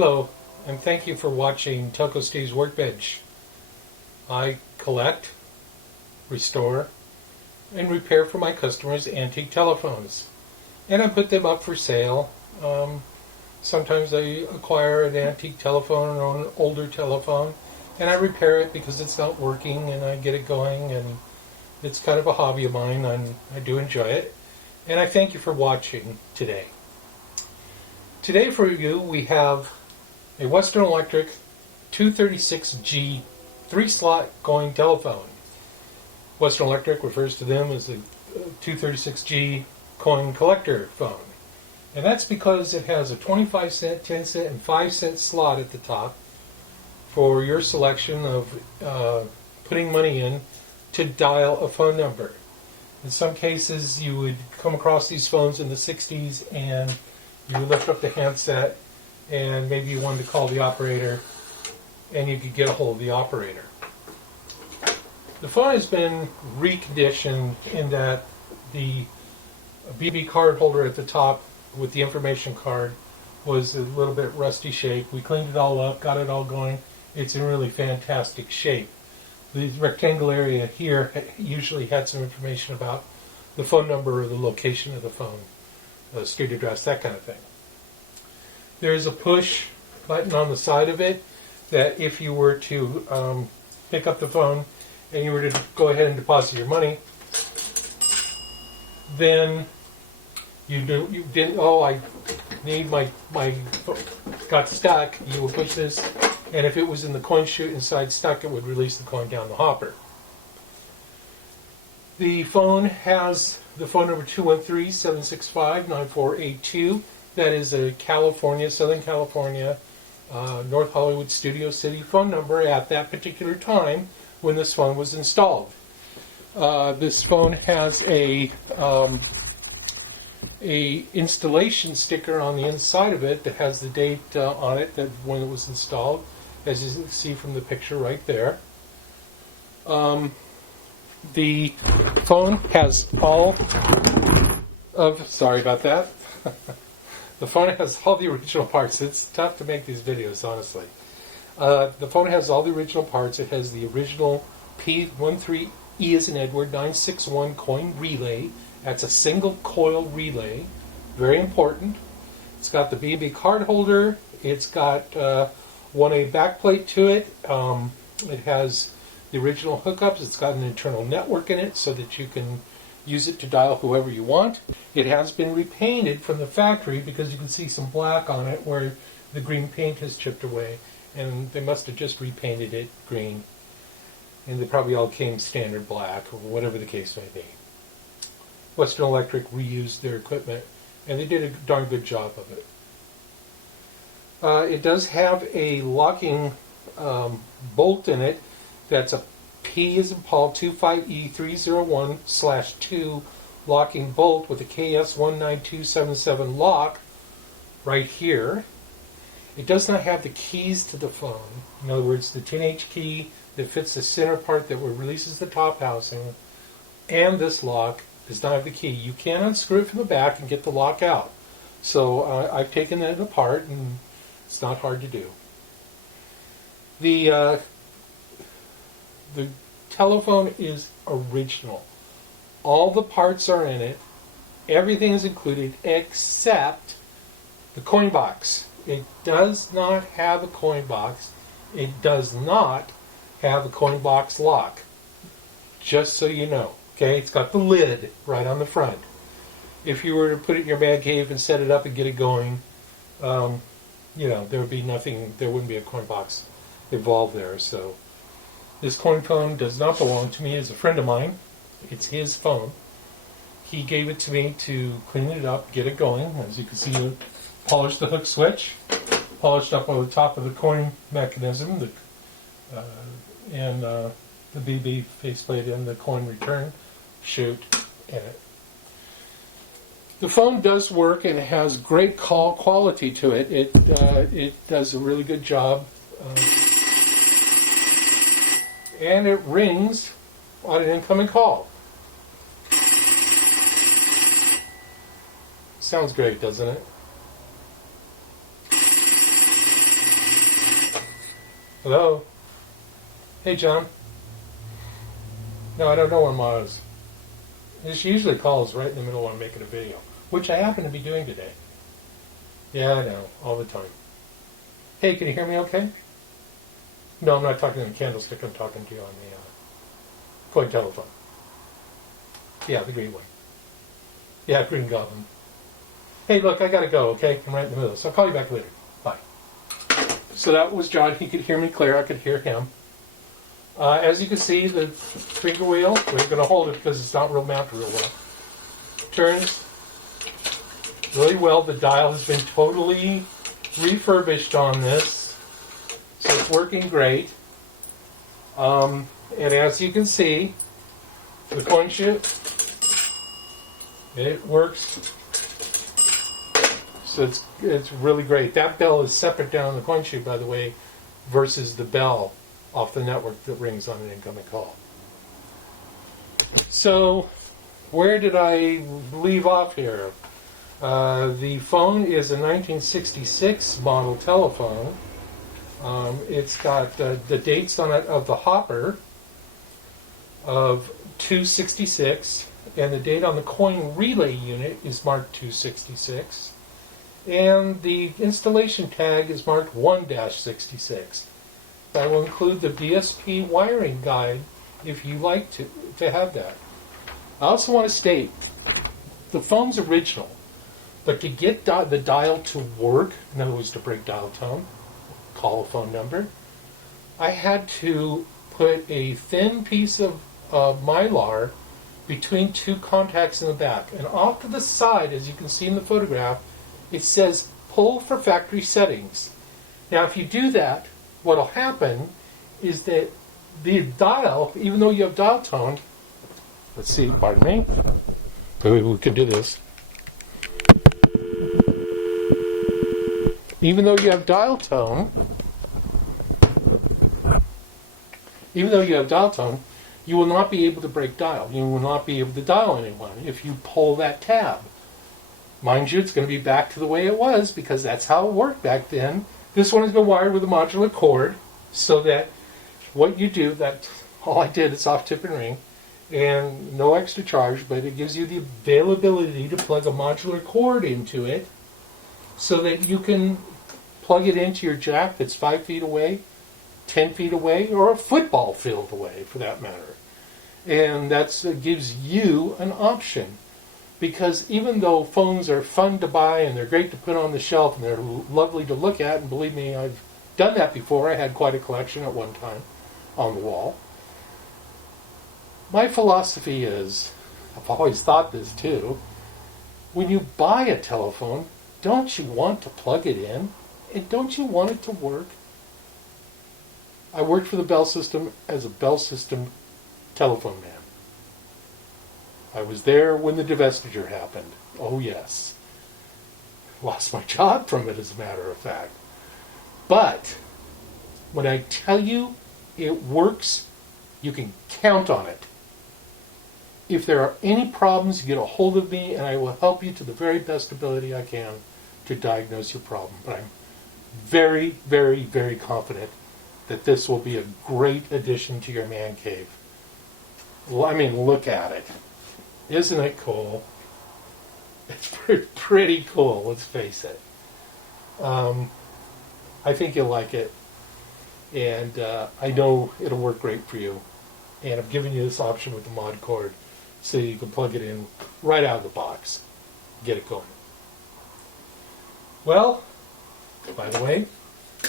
Hello, and thank you for watching Telco Steve's Workbench. I collect, restore, and repair for my customers antique telephones. And I put them up for sale. Sometimes I acquire an antique telephone or an older telephone, and I repair it because it's not working, and I get it going, and it's kind of a hobby of mine, and I do enjoy it. And I thank you for watching today. Today for you we have a Western Electric 236G 3-slot going telephone. Western Electric refers to them as the 236G coin collector phone. And that's because it has a 25 cent, 10 cent, and 5 cent slot at the top for your selection of putting money in to dial a phone number. In some cases you would come across these phones in the 60s and you lift up the handset and maybe you wanted to call the operator and you could get a hold of the operator. The phone has been reconditioned in that the BB card holder at the top with the information card was a little bit rusty shape. We cleaned it all up, got it all going. It's in really fantastic shape. The rectangle area here usually had some information about the phone number or the location of the phone, the street address, that kind of thing. There is a push button on the side of it that if you were to pick up the phone and you were to go ahead and deposit your money, then you didn't, I need my got stuck, you would push this, and if it was in the coin chute inside stuck, it would release the coin down the hopper. The phone has the phone number 213-765-9482. That is a California, Southern California, North Hollywood Studio City phone number at that particular time when this phone was installed. This phone has a installation sticker on the inside of it that has the date on it that when it was installed, as you can see from the picture right there. The phone has all of, sorry about that. The phone has all the original parts. It's tough to make these videos, honestly. The phone has all the original parts. It has the original P13E as in Edward 961 coin relay. That's a single coil relay. Very important. It's got the BB card holder. It's got 1A backplate to it. It has the original hookups. It's got an internal network in it so that you can use it to dial whoever you want. It has been repainted from the factory because you can see some black on it where the green paint has chipped away, and they must have just repainted it green, and they probably all came standard black or whatever the case may be. Western Electric reused their equipment, and they did a darn good job of it. It does have a locking bolt in it that's a P as in Paul 25E301/2 locking bolt with a KS19277 lock right here. It does not have the keys to the phone. In other words, the 10H key that fits the center part that releases the top housing and this lock does not have the key. You can unscrew it from the back and get the lock out. So I've taken that apart and it's not hard to do. The telephone is original. All the parts are in it. Everything is included except the coin box. It does not have a coin box. It does not have a coin box lock. Just so you know. Okay, it's got the lid right on the front. If you were to put it in your man cave and set it up and get it going, there would be nothing, there wouldn't be a coin box involved there. So this coin phone does not belong to me. It's a friend of mine. It's his phone. He gave it to me to clean it up, get it going. As you can see, you polished the hook switch, polished up on the top of the coin mechanism, and the BB faceplate and the coin return chute in it. The phone does work and it has great call quality to it. It does a really good job. And it rings on an incoming call. Sounds great, doesn't it? Hello? Hey, John. No, I don't know where Ma is. She usually calls right in the middle when I'm making a video, which I happen to be doing today. Yeah, I know, all the time. Hey, can you hear me okay? No, I'm not talking to the candlestick. I'm talking to you on the coin telephone. Yeah, the green one. Yeah, Green Goblin. Hey, look, I gotta go, okay? I'm right in the middle, so I'll call you back later. Bye. So that was John. He could hear me clear. I could hear him. As you can see, the finger wheel, we're going to hold it because it's not real mounted real well, turns really well. The dial has been totally refurbished on this, so it's working great. And as you can see, the coin chip, it works. So it's really great. That bell is separate down the coin chip, by the way, versus the bell off the network that rings on an incoming call. So, where did I leave off here? The phone is a 1966 model telephone. It's got the dates on it of the hopper of 266, and the date on the coin relay unit is marked 266, and the installation tag is marked 1-66. I will include the BSP wiring guide if you like to have that. I also want to state the phone's original, but to get the dial to work, in other words, to break dial tone, call a phone number, I had to put a thin piece of mylar between two contacts in the back. And off to the side, as you can see in the photograph, it says pull for factory settings. Now, if you do that, what'll happen is that the dial, even though you have dial tone, let's see, pardon me, maybe we could do this. Even though you have dial tone, you will not be able to break dial. You will not be able to dial anyone if you pull that tab. Mind you, it's going to be back to the way it was because that's how it worked back then. This one has been wired with a modular cord, so that what you do, that all I did is off tip and ring, and no extra charge, but it gives you the availability to plug a modular cord into it so that you can plug it into your jack that's 5 feet away, 10 feet away, or a football field away for that matter. And that gives you an option. Because even though phones are fun to buy and they're great to put on the shelf and they're lovely to look at, and believe me, I've done that before. I had quite a collection at one time on the wall. My philosophy is, I've always thought this too, when you buy a telephone, don't you want to plug it in? And don't you want it to work? I worked for the Bell System as a Bell System telephone man. I was there when the divestiture happened. Oh yes. Lost my job from it, as a matter of fact. But when I tell you it works, you can count on it. If there are any problems, you get a hold of me and I will help you to the very best ability I can to diagnose your problem. But I'm very, very, very confident that this will be a great addition to your man cave. Well, I mean, look at it. Isn't it cool? It's pretty cool, let's face it. I think you'll like it. And I know it'll work great for you. And I'm giving you this option with the mod cord so you can plug it in right out of the box. Get it going. Well, by the way,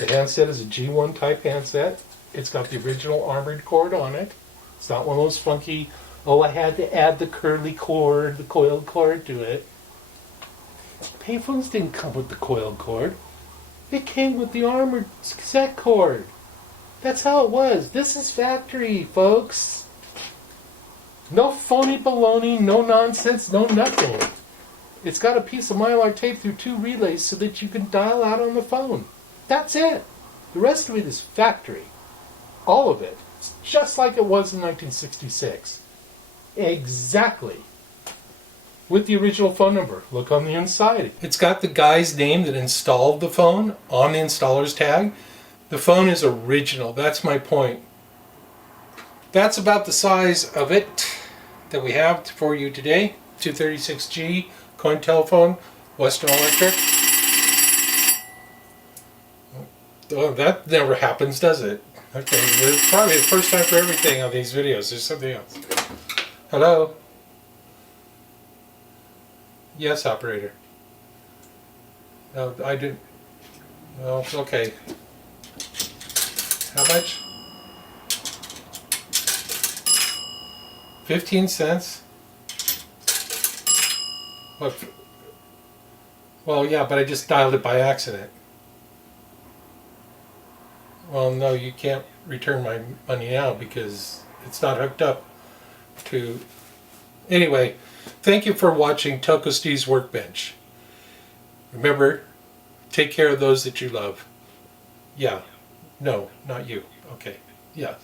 the handset is a G1 type handset. It's got the original armored cord on it. It's not one of those funky, oh, I had to add the curly cord, the coiled cord to it. Payphones didn't come with the coiled cord. It came with the armored cassette cord. That's how it was. This is factory, folks. No phony baloney, no nonsense, no nothing. It's got a piece of mylar tape through 2 relays so that you can dial out on the phone. That's it. The rest of it is factory. All of it. It's just like it was in 1966. Exactly. With the original phone number. Look on the inside. It's got the guy's name that installed the phone on the installer's tag. The phone is original. That's my point. That's about the size of it that we have for you today. 236G coin telephone, Western Electric. Oh, that never happens, does it? Okay, it's probably the first time for everything on these videos. There's something else. Hello? Yes, operator. No, I didn't. Well, okay. How much? 15 cents? What? Well, yeah, but I just dialed it by accident. Well, no, you can't return my money now because it's not hooked up to... Anyway, thank you for watching Toko Steve's Workbench. Remember, take care of those that you love. Yeah. No, not you. Okay. Yeah.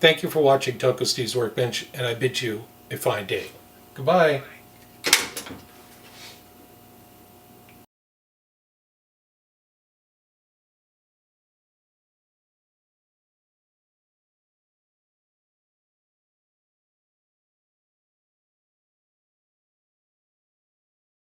Thank you for watching Toko Steve's Workbench, and I bid you a fine day. Goodbye.